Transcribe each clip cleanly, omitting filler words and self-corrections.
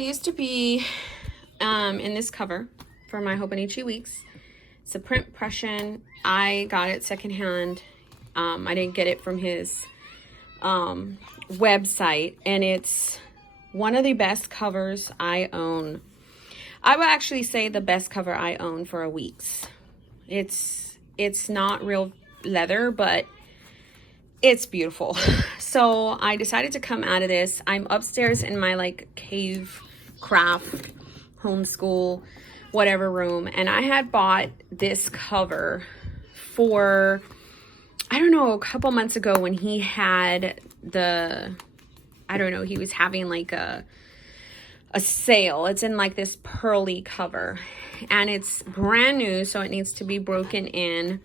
I used to be in this cover for my Hobonichi weeks. It's a print Prussian. I got it secondhand. I didn't get it from his website, and it's one of the best covers I own. I would actually say the best cover I own for a week's. It's not real leather, but it's beautiful. So I decided to come out of this. I'm upstairs in my like cave craft homeschool whatever room, and I had bought this cover for, I don't know, a couple months ago when he had the, I don't know, he was having like a sale. It's in like this pearly cover, and it's brand new, so it needs to be broken in.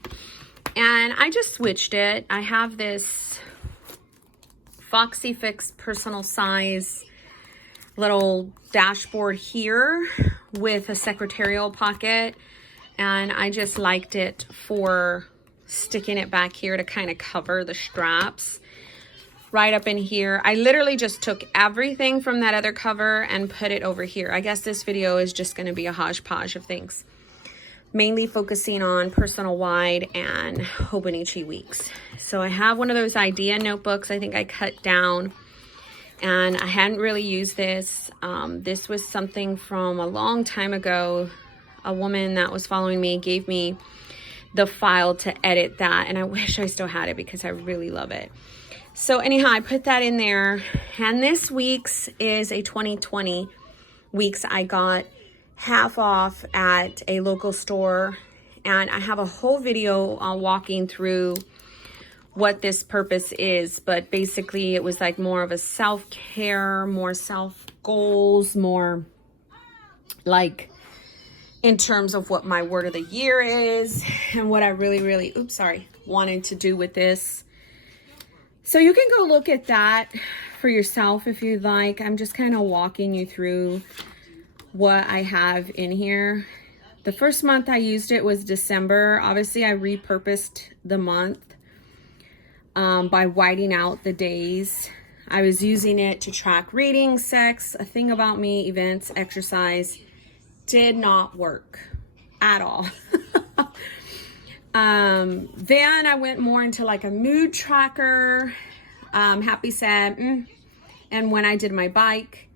And I just switched it. I have this Foxy Fix personal size little dashboard here with a secretarial pocket, and I just liked it for sticking it back here to kind of cover the straps right up in here. I literally just took everything from that other cover and put it over here. I guess this video is just going to be a hodgepodge of things, mainly focusing on personal wide and Hobonichi weeks. So I have one of those idea notebooks I think I cut down, and I hadn't really used this. This was something from a long time ago. A woman that was following me gave me the file to edit that, and I wish I still had it because I really love it. So anyhow, I put that in there, and this week's is a 2020 weeks. I got half off at a local store, and I have a whole video on walking through what this purpose is, but basically it was like more of a self-care, more self-goals, more like in terms of what my word of the year is and what I really wanted to do with this. So you can go look at that for yourself if you'd like. I'm just kind of walking you through what I have in here. The first month I used it was December. Obviously I repurposed the month by whiting out the days. I was using it to track reading, sex, a thing about me, events, exercise. Did not work at all. Then I went more into like a mood tracker, happy, sad, and when I did my bike,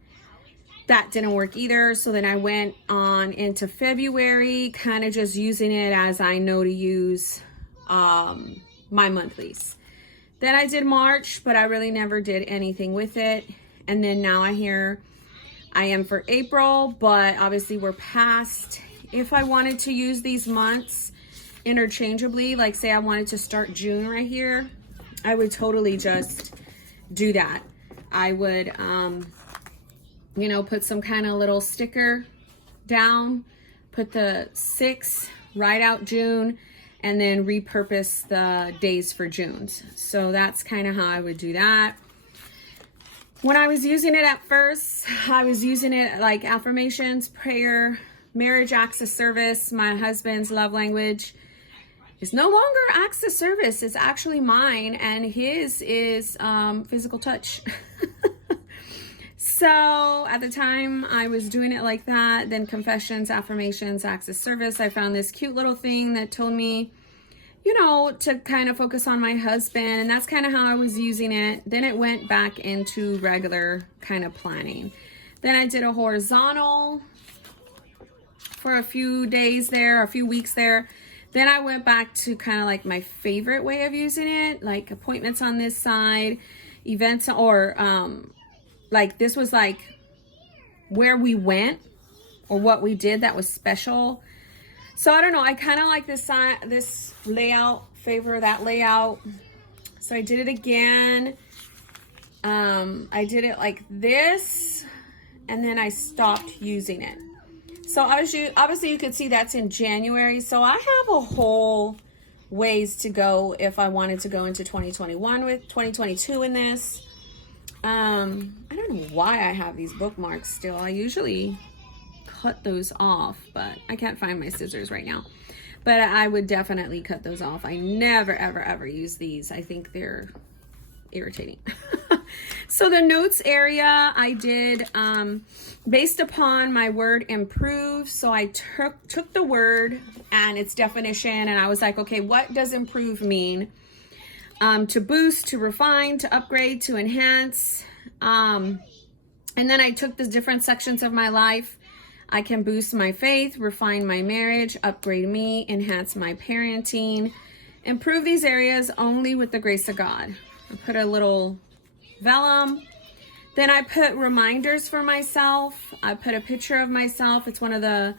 that didn't work either. So then I went on into February, kind of just using it as I know to use my monthlies. Then I did March, but I really never did anything with it. And then now I am for April, but obviously we're past. If I wanted to use these months interchangeably, like say I wanted to start June right here, I would totally just do that. I would, you know, put some kind of little sticker down, put the 6, write out June, and then repurpose the days for June. So that's kind of how I would do that. When I was using it at first, I was using it like affirmations, prayer, marriage acts of service. My husband's love language is no longer acts of service. It's actually mine, and his is physical touch. So at the time I was doing it like that. Then confessions, affirmations, acts of service. I found this cute little thing that told me, you know, to kind of focus on my husband, and that's kind of how I was using it. Then it went back into regular kind of planning. Then I did a horizontal for a few days there, a few weeks there. Then I went back to kind of like my favorite way of using it, like appointments on this side, events, or like this was like where we went or what we did that was special. So I don't know, I kind of like this layout, favor that layout. So I did it again. I did it like this, and then I stopped using it. So obviously you can see that's in January. So I have a whole ways to go if I wanted to go into 2021 with 2022 in this. I don't know why I have these bookmarks still. I usually cut those off, but I can't find my scissors right now. But I would definitely cut those off. I never, ever, ever use these. I think they're irritating. So the notes area I did based upon my word improve. So I took the word and its definition, and I was like, okay, what does improve mean? To boost, to refine, to upgrade, to enhance. And then I took the different sections of my life. I can boost my faith, refine my marriage, upgrade me, enhance my parenting, improve these areas only with the grace of God. I put a little vellum. Then I put reminders for myself. I put a picture of myself. It's one of the,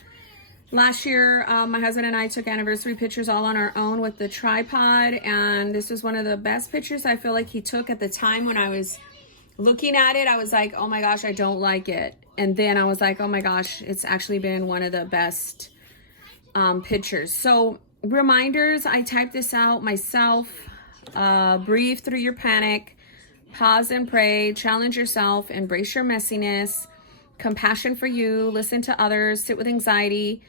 last year, my husband and I took anniversary pictures all on our own with the tripod. And this was one of the best pictures I feel like he took at the time. When I was looking at it, I was like, oh my gosh, I don't like it. And then I was like, oh my gosh, it's actually been one of the best pictures. So reminders, I typed this out myself. Breathe through your panic. Pause and pray. Challenge yourself. Embrace your messiness. Compassion for you. Listen to others. Sit with anxiety.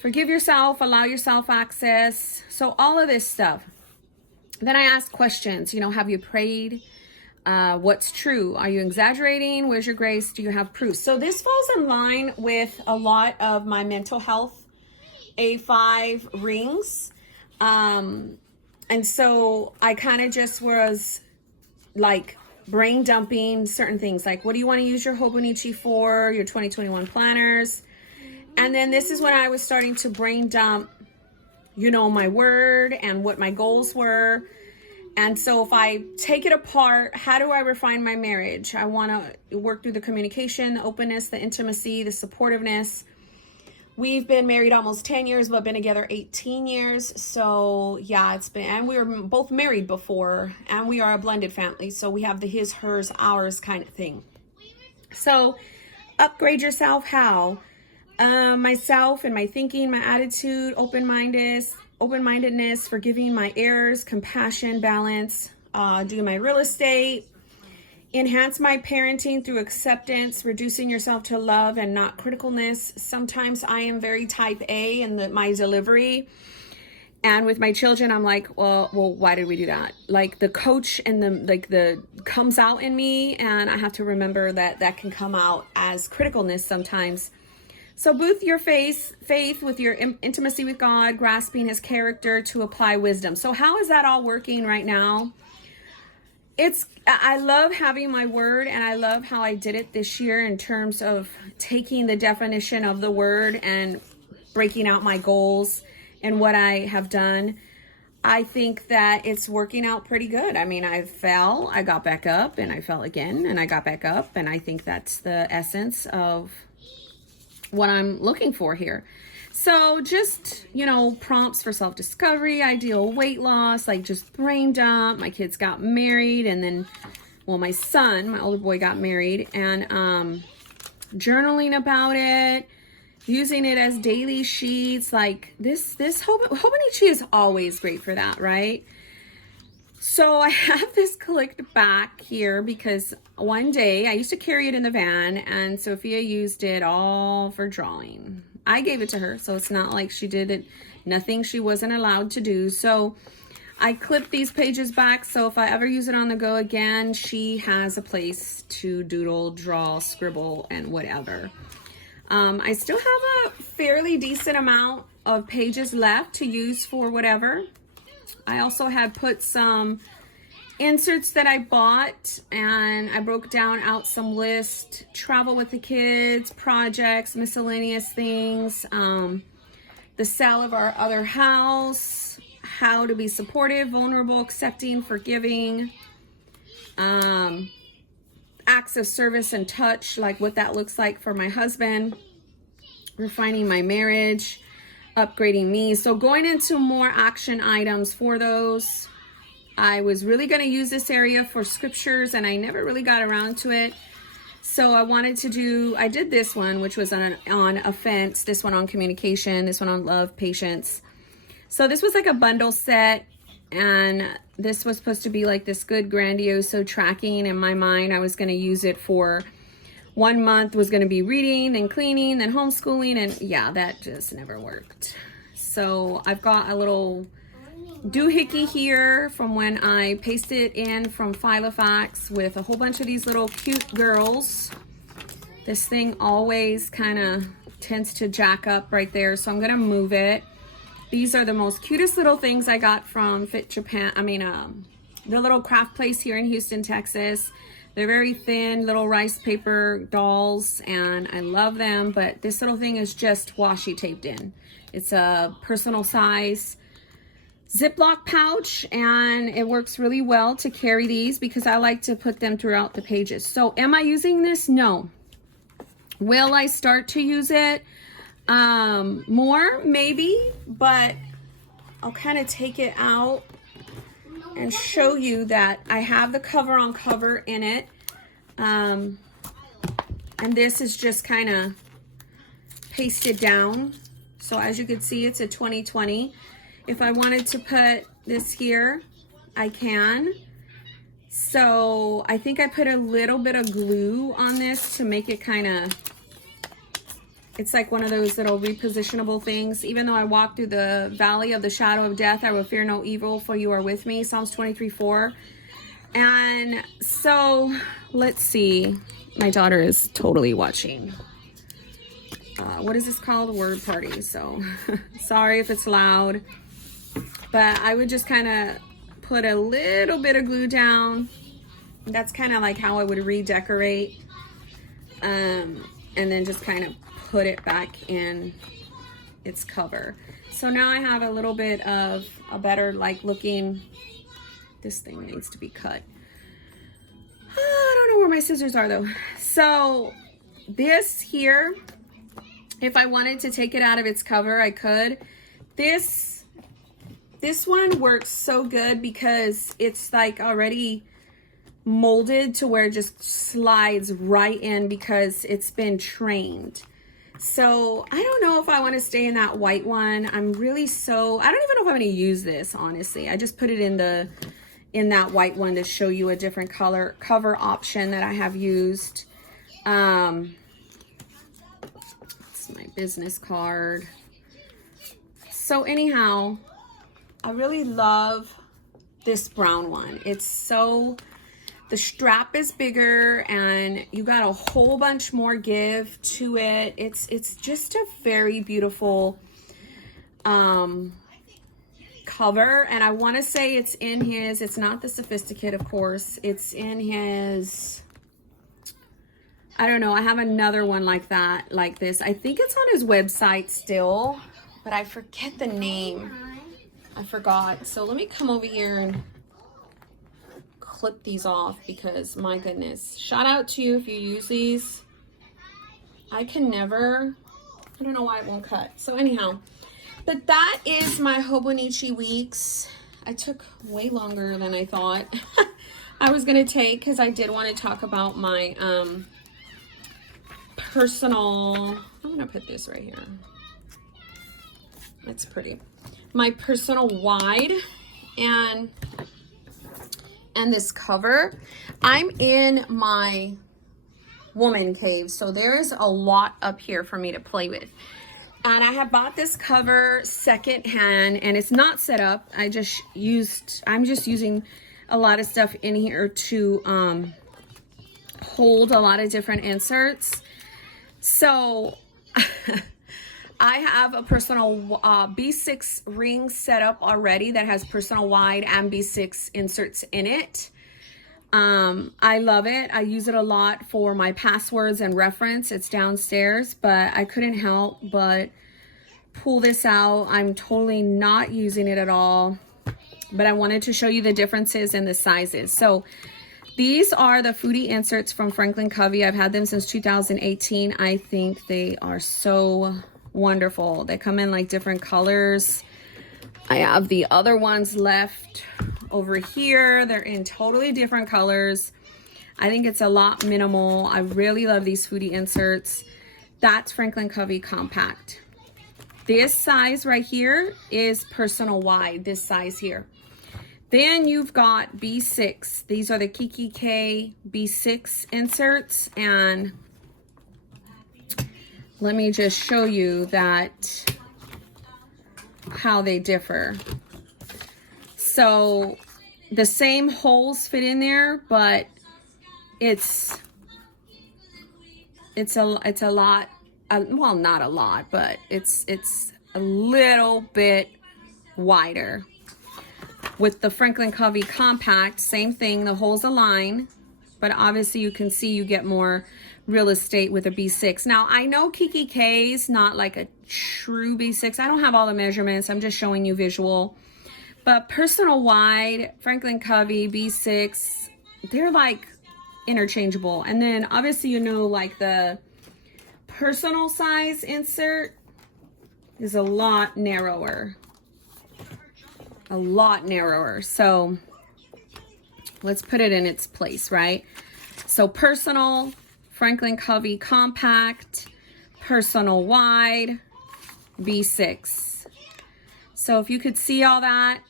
Forgive yourself. Allow yourself access. So all of this stuff. Then I asked questions. Have you prayed? What's true? Are you exaggerating? Where's your grace? Do you have proof? So this falls in line with a lot of my mental health A5 rings. And so I kind of just was like brain dumping certain things. Like, what do you want to use your Hobonichi for? Your 2021 planners. And then this is when I was starting to brain dump, my word and what my goals were. And so if I take it apart, how do I refine my marriage? I want to work through the communication, the openness, the intimacy, the supportiveness. We've been married almost 10 years, but been together 18 years. So yeah, and we were both married before, and we are a blended family. So we have the his, hers, ours kind of thing. So upgrade yourself. How? Myself and my thinking, my attitude, open-mindedness, forgiving my errors, compassion, balance, do my real estate, enhance my parenting through acceptance, reducing yourself to love and not criticalness. Sometimes I am very type A in my delivery. And with my children, I'm like, well, why did we do that? Like the coach and the comes out in me, and I have to remember that can come out as criticalness sometimes. So boost your faith with your intimacy with God, grasping his character to apply wisdom. So how is that all working right now? I love having my word, and I love how I did it this year in terms of taking the definition of the word and breaking out my goals and what I have done. I think that it's working out pretty good. I mean, I fell, I got back up, and I fell again, and I got back up. And I think that's the essence of what I'm looking for here. So just, prompts for self-discovery, ideal weight loss, like just brain dump. My kids got married, and then, my son, my older boy, got married, and journaling about it, using it as daily sheets. Like this Hobonichi is always great for that, right? So I have this clicked back here because one day I used to carry it in the van, and Sophia used it all for drawing. I gave it to her, so it's not like she did it, nothing she wasn't allowed to do. So I clipped these pages back, so if I ever use it on the go again, she has a place to doodle, draw, scribble, and whatever. I still have a fairly decent amount of pages left to use for whatever. I also had put some inserts that I bought, and I broke down out some lists: travel with the kids, projects, miscellaneous things, the sale of our other house, how to be supportive, vulnerable, accepting, forgiving, acts of service and touch, like what that looks like for my husband, refining my marriage, upgrading me. So going into more action items for those. I was really going to use this area for scriptures, and I never really got around to it. So I did this one, which was on offense, this one on communication, this one on love, patience. So this was like a bundle set, and this was supposed to be like this good grandiose tracking. In my mind, I was going to use it for 1 month, was going to be reading, then cleaning, then homeschooling, and yeah, that just never worked. So I've got a little doohickey here from when I pasted it in from Filofax with a whole bunch of these little cute girls. This thing always kind of tends to jack up right there, so I'm gonna move it. These are the most cutest little things I got from Fit Japan. The little craft place here in Houston, Texas. They're very thin little rice paper dolls and I love them, but this little thing is just washi taped in. It's a personal size Ziploc pouch and it works really well to carry these because I like to put them throughout the pages. So am I using this? No. Will I start to use it more? Maybe, but I'll kind of take it out and show you that I have the cover on cover in it. And this is just kind of pasted down. So as you can see, it's a 2020. If I wanted to put this here, I can. So I think I put a little bit of glue on this to make it kind of, it's like one of those little repositionable things. Even though I walk through the valley of the shadow of death, I will fear no evil, for you are with me. Psalms 23:4. And so let's see. My daughter is totally watching. What is this called? Word party. So sorry if it's loud. But I would just kind of put a little bit of glue down. That's kind of like how I would redecorate. And then just kind of put it back in its cover. So now I have a little bit of a better like looking, this thing needs to be cut. I don't know where my scissors are though. So this here, if I wanted to take it out of its cover, I could. This one works so good because it's like already molded to where it just slides right in because it's been trained. So I don't know if I want to stay in that white one. I don't even know if I'm going to use this, honestly. I just put it in that white one to show you a different color cover option that I have used. It's my business card. So anyhow, I really love this brown one. It's so, the strap is bigger and you got a whole bunch more give to it. It's just a very beautiful cover. And I want to say it's in his, it's not the Sophisticate, of course. It's in his, I don't know. I have another one like that, like this. I think it's on his website still, but I forget the name. I forgot. So let me come over here and clip these off because my goodness. Shout out to you if you use these. I don't know why it won't cut. So anyhow, but that is my Hobonichi weeks. I took way longer than I thought I was going to take because I did want to talk about my personal, I'm going to put this right here. It's pretty. My personal wide and this cover. I'm in my woman cave, so there's a lot up here for me to play with. And I have bought this cover secondhand and it's not set up. I'm just using a lot of stuff in here to hold a lot of different inserts. So I have a personal B6 ring set up already that has personal wide and B6 inserts in it. I love it. I use it a lot for my passwords and reference. It's downstairs, but I couldn't help but pull this out. I'm totally not using it at all, but I wanted to show you the differences in the sizes. So these are the foodie inserts from Franklin Covey. I've had them since 2018. I think they are so wonderful. They come in like different colors. I have the other ones left over here. They're in totally different colors. I think it's a lot minimal. I really love these foodie inserts. That's Franklin Covey Compact. This size right here is personal wide, this size here. Then you've got B6. These are the Kiki K B6 inserts, and let me just show you that how they differ. So the same holes fit in there, but it's a lot, well, not a lot, but it's a little bit wider. With the Franklin Covey Compact, same thing, the holes align, but obviously you can see you get more real estate with a B6. Now, I know Kiki K is not like a true B6. I don't have all the measurements. I'm just showing you visual. But personal wide, Franklin Covey, B6, they're like interchangeable. And then obviously, you know, like the personal size insert is a lot narrower. A lot narrower. So let's put it in its place, right? So personal, Franklin Covey Compact, personal wide, B6. So if you could see all that,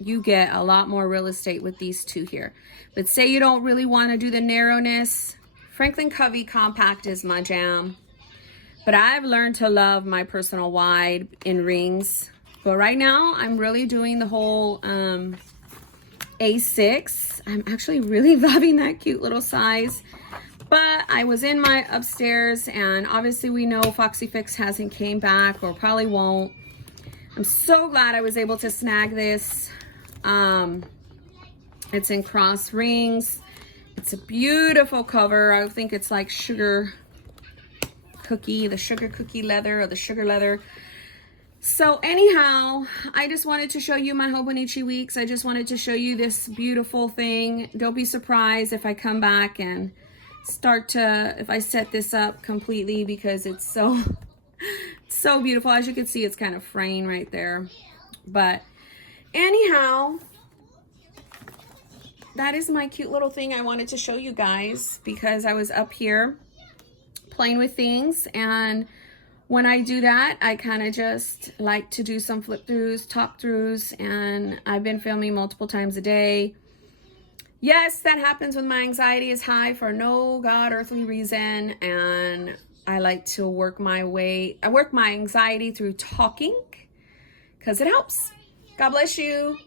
you get a lot more real estate with these two here. But say you don't really want to do the narrowness, Franklin Covey Compact is my jam. But I've learned to love my personal wide in rings. But right now, I'm really doing the whole A6. I'm actually really loving that cute little size. But I was in my upstairs, and obviously we know Foxy Fix hasn't came back, or probably won't. I'm so glad I was able to snag this. It's in cross rings. It's a beautiful cover. I think it's like sugar cookie, the sugar cookie leather, or the sugar leather. So anyhow, I just wanted to show you my Hobonichi weeks. I just wanted to show you this beautiful thing. Don't be surprised if I come back and if I set this up completely, because it's so beautiful. As you can see, it's kind of fraying right there. But anyhow, that is my cute little thing I wanted to show you guys, because I was up here playing with things, and when I do that, I kind of just like to do some flip throughs, top throughs, and I've been filming multiple times a day. Yes, that happens when my anxiety is high for no god earthly reason, and I like to work my anxiety through talking, because it helps. God bless you.